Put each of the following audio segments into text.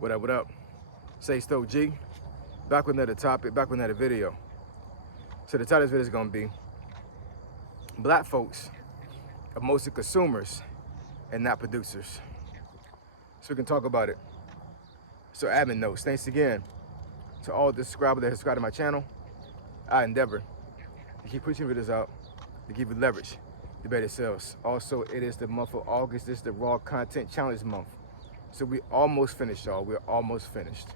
What up, what up? Say Stoke G. Back with another topic, back with another video. So the title of this video is gonna be Black folks are mostly consumers and not producers. So we can talk about it. So admin notes, thanks again to all the subscribers that subscribe to my channel. I endeavor to keep pushing videos out to give you leverage to better sales. Also, it is the month of August. This is the Raw Content Challenge month. So we almost finished, y'all. We're almost finished.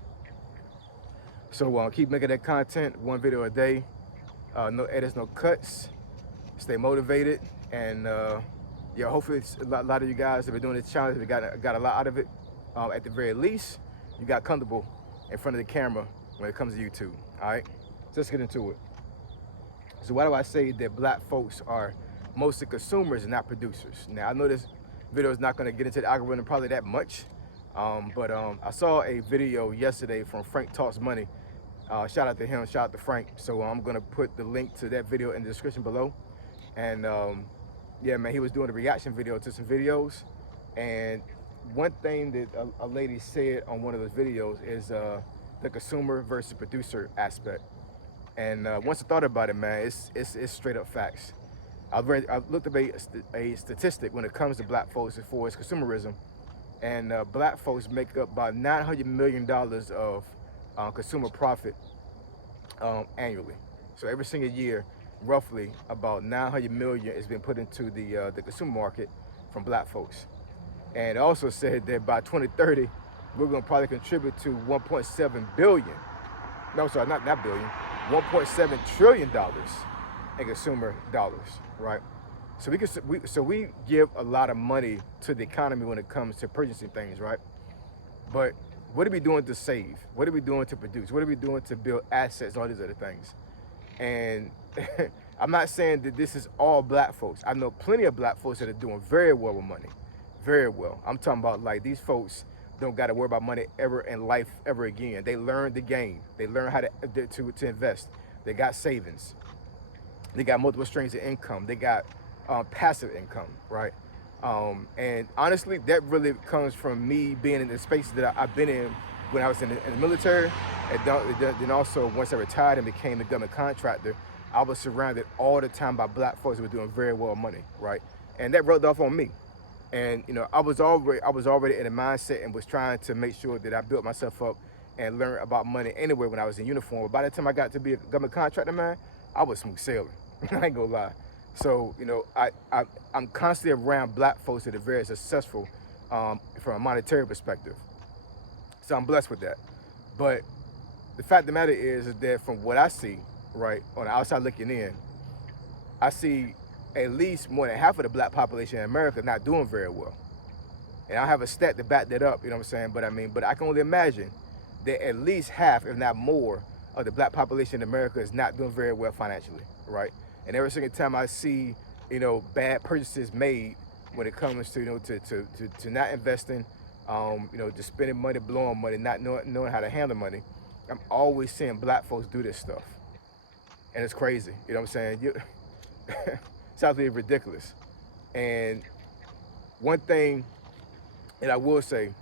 So keep making that content, one video a day. No edits, no cuts. Stay motivated, and yeah, hopefully it's a lot of you guys have been doing this challenge. We got a lot out of it. At the very least, you got comfortable in front of the camera when it comes to YouTube. All right, so let's get into it. So why do I say that black folks are mostly consumers and not producers? Now I know this video is not going to get into the algorithm probably that much, but I saw a video yesterday from Frank Talks Money. Shout out to him, shout out to Frank. So I'm gonna put the link to that video in the description below. And yeah, man, he was doing a reaction video to some videos. And one thing that a lady said on one of those videos is the consumer versus producer aspect. And once I thought about it, man, it's straight up facts. I've looked up a statistic when it comes to black folks as far as consumerism. And black folks make up about $900 million of consumer profit annually. So every single year, roughly about 900 million is being put into the consumer market from black folks. And it also said that by 2030, we're going to probably contribute to 1.7 billion. No, sorry, not billion. 1.7 trillion dollars in consumer dollars, right? So we give a lot of money to the economy when it comes to purchasing things, right? But what are we doing to save? What are we doing to produce? What are we doing to build assets, all these other things? And I'm not saying that this is all black folks. I know plenty of black folks that are doing very well with money, very well. I'm talking about like these folks don't got to worry about money ever in life ever again. They learned the game. They learn how to invest. They got savings. They got multiple streams of income. They got passive income, right? And honestly, that really comes from me being in the spaces that I've been in when I was in the military. And then also, once I retired and became a government contractor, I was surrounded all the time by black folks who were doing very well money, right? And that rubbed off on me. And you know, I was already in a mindset and was trying to make sure that I built myself up and learn about money anyway when I was in uniform. But by the time I got to be a government contractor, man, I was smooth sailing. I ain't gonna lie. So, you know, I'm constantly around black folks that are very successful from a monetary perspective. So I'm blessed with that. But the fact of the matter is that from what I see, right, on the outside looking in, I see at least more than half of the black population in America not doing very well. And I have a stat to back that up, you know what I'm saying? But I can only imagine that at least half, if not more, of the black population in America is not doing very well financially, right? And every single time I see, you know, bad purchases made when it comes to, you know, to not investing, you know, just spending money, blowing money, not knowing how to handle money, I'm always seeing black folks do this stuff. And it's crazy, you know what I'm saying? It's absolutely ridiculous. And one thing that I will say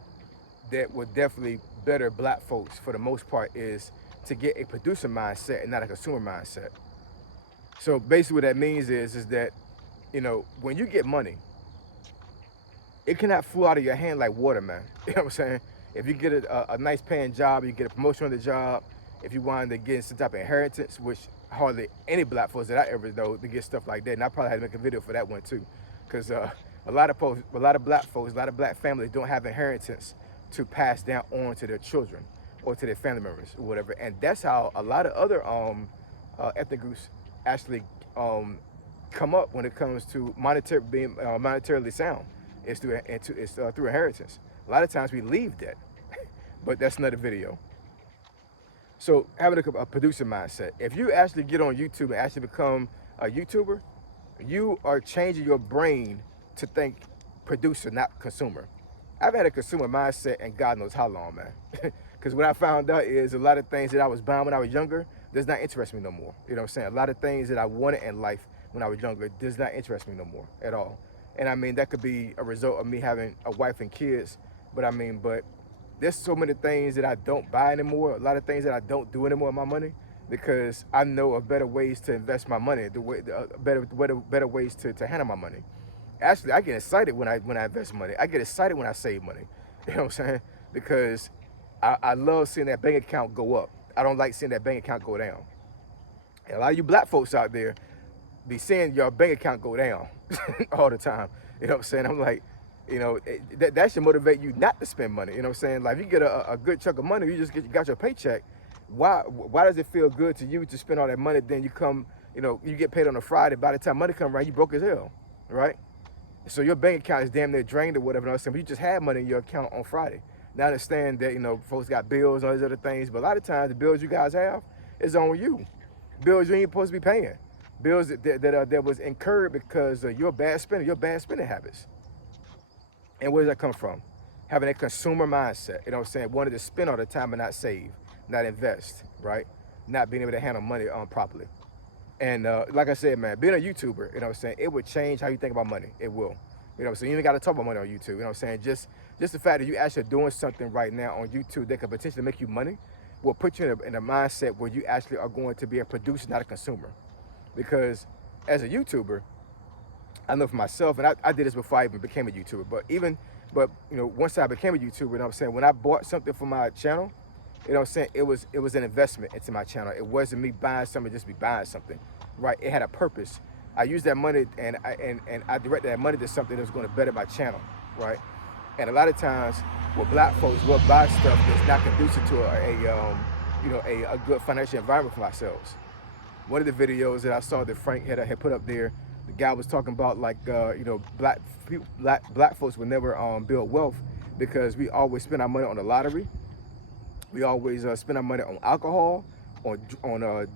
that would definitely better black folks for the most part is to get a producer mindset and not a consumer mindset. So basically what that means is that, you know, when you get money, it cannot flow out of your hand like water, man. You know what I'm saying? If you get a nice paying job, you get a promotion on the job, if you wanted to get some type of inheritance, which hardly any black folks that I ever know to get stuff like that, and I probably had to make a video for that one too, because a lot of black folks, a lot of black families don't have inheritance to pass down on to their children or to their family members or whatever, and that's how a lot of other ethnic groups actually come up when it comes to being monetarily sound. It's through inheritance. A lot of times we leave that, but that's another video. So having a producer mindset. If you actually get on YouTube and actually become a YouTuber, you are changing your brain to think producer, not consumer. I've had a consumer mindset and God knows how long, man. Because what I found out is a lot of things that I was buying when I was younger does not interest me no more. You know what I'm saying? A lot of things that I wanted in life when I was younger does not interest me no more at all. And I mean, that could be a result of me having a wife and kids, but there's so many things that I don't buy anymore, a lot of things that I don't do anymore with my money, because I know of better ways to invest my money, better ways to handle my money. Actually, I get excited when I invest money. I get excited when I save money. You know what I'm saying? Because I love seeing that bank account go up. I don't like seeing that bank account go down. And a lot of you black folks out there be seeing your bank account go down all the time. You know what I'm saying? I'm like, that should motivate you not to spend money. You know what I'm saying? Like, if you get a good chunk of money, you got your paycheck. Why does it feel good to you to spend all that money? Then you come, you get paid on a Friday. By the time money comes around, you broke as hell, right? So your bank account is damn near drained or whatever. But you just had money in your account on Friday. Now I understand that folks got bills and all these other things, but a lot of times the bills you guys have is on you. Bills you ain't supposed to be paying. Bills that was incurred because of your bad spending habits. And where does that come from? Having a consumer mindset, you know what I'm saying? Wanting to spend all the time and not save, not invest, right? Not being able to handle money properly. And like I said, man, being a YouTuber, you know what I'm saying, it would change how you think about money. It will. So you ain't got to talk about money on YouTube. You know what I'm saying? Just the fact that you actually doing something right now on YouTube that could potentially make you money will put you in a mindset where you actually are going to be a producer, not a consumer. Because as a YouTuber, I know for myself, and I did this before I even became a YouTuber, but once I became a YouTuber, you know what I'm saying, when I bought something for my channel, you know what I'm saying, it was an investment into my channel. It wasn't me buying something just be buying something, right? It had a purpose. I used that money and I directed that money to something that was going to better my channel, right? And a lot of times, black folks will buy stuff that's not conducive to a good financial environment for ourselves. One of the videos that I saw that Frank had put up there, the guy was talking about black folks would never build wealth because we always spend our money on the lottery. We always spend our money on alcohol, on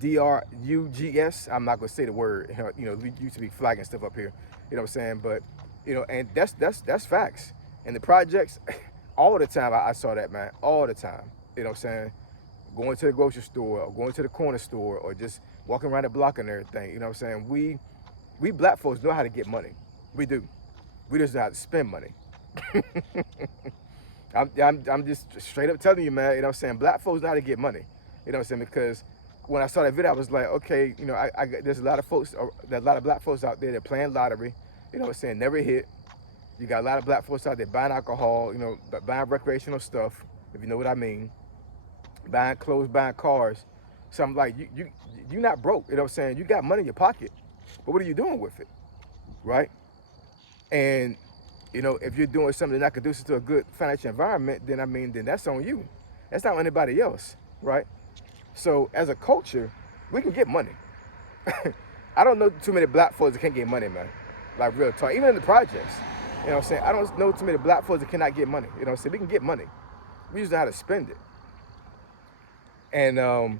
drugs. I'm not gonna say the word. We used to be flagging stuff up here. You know what I'm saying? But and that's facts. And the projects, all the time I saw that, man, all the time. You know what I'm saying? Going to the grocery store, or going to the corner store, or just walking around the block and everything. You know what I'm saying? We black folks know how to get money. We do. We just know how to spend money. I'm just straight up telling you, man. You know what I'm saying? Black folks know how to get money. You know what I'm saying? Because when I saw that video, I was like, okay, there's a lot of black folks out there that playing lottery. You know what I'm saying? Never hit. You got a lot of black folks out there buying alcohol. Buying recreational stuff, if you know what I mean. Buying clothes, buying cars. So I'm like, you're not broke. You know what I'm saying? You got money in your pocket, but what are you doing with it, right? And if you're doing something that's not conducive to a good financial environment, then that's on you. That's not on anybody else, right? So as a culture, we can get money. I don't know too many black folks that can't get money, man. Like, real talk. Even in the projects, you know what I'm saying? I don't know too many black folks that cannot get money. You know what I'm saying? We can get money. We just know how to spend it. And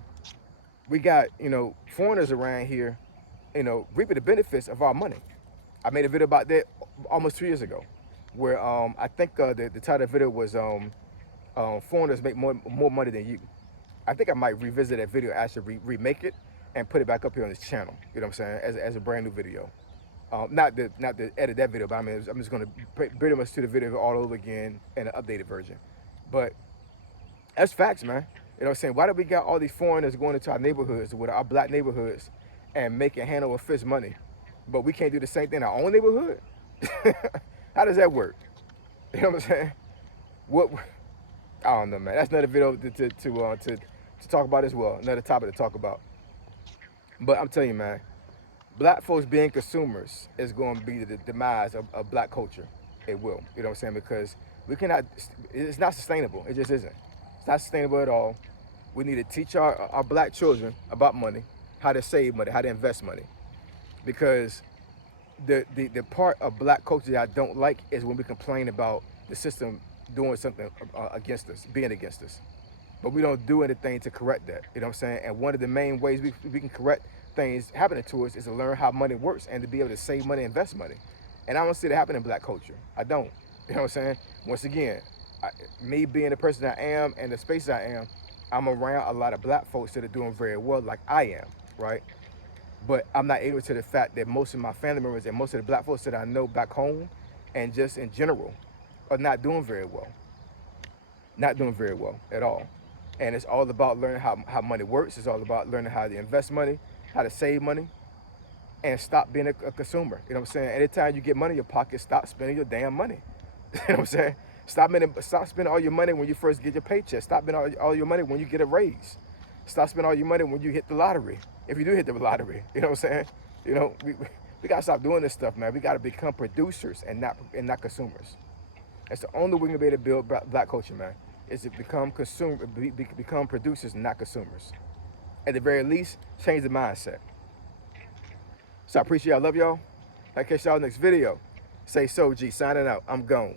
we got, foreigners around here, reaping the benefits of our money. I made a video about that almost 2 years ago, where I think the title of the video was foreigners make more money than you. I think I might revisit that video, actually remake it, and put it back up here on this channel. You know what I'm saying? As a brand new video. Not to edit that video, but I'm just gonna pretty much do the video all over again in an updated version. But that's facts, man. You know what I'm saying? Why do we got all these foreigners going into our neighborhoods, with our black neighborhoods, and making hand over fist money, but we can't do the same thing in our own neighborhood? How does that work? You know what I'm saying? I don't know, man. That's another video to talk about as well. Another topic to talk about. But I'm telling you, man, black folks being consumers is going to be the demise of black culture. It will. You know what I'm saying? Because we cannot. It's not sustainable. It just isn't. It's not sustainable at all. We need to teach our black children about money, how to save money, how to invest money. Because the part of black culture that I don't like is when we complain about the system doing something against us, being against us. But we don't do anything to correct that. You know what I'm saying? And one of the main ways we can correct things happening to us is to learn how money works and to be able to save money, invest money. And I don't see that happen in black culture. I don't. You know what I'm saying? Once again, me being the person I am and the space I am, I'm around a lot of black folks that are doing very well, like I am, right? But I'm not able to the fact that most of my family members and most of the black folks that I know back home and just in general are not doing very well. not doing very well at all. And it's all about learning how money works. It's all about learning how to invest money, how to save money, and stop being a consumer. You know what I'm saying? Anytime you get money in your pocket, stop spending your damn money. You know what I'm saying? Stop spending all your money when you first get your paycheck. Stop spending all your money when you get a raise. Stop spending all your money when you hit the lottery. If you do hit the lottery, you know what I'm saying? You know, we gotta stop doing this stuff, man. We gotta become producers and not consumers. That's the only way we're gonna be able to build black culture, man. Is to become producers and not consumers. At the very least, change the mindset. So I appreciate y'all. Love y'all. I'll catch y'all next video. Say so, G. Signing out. I'm gone.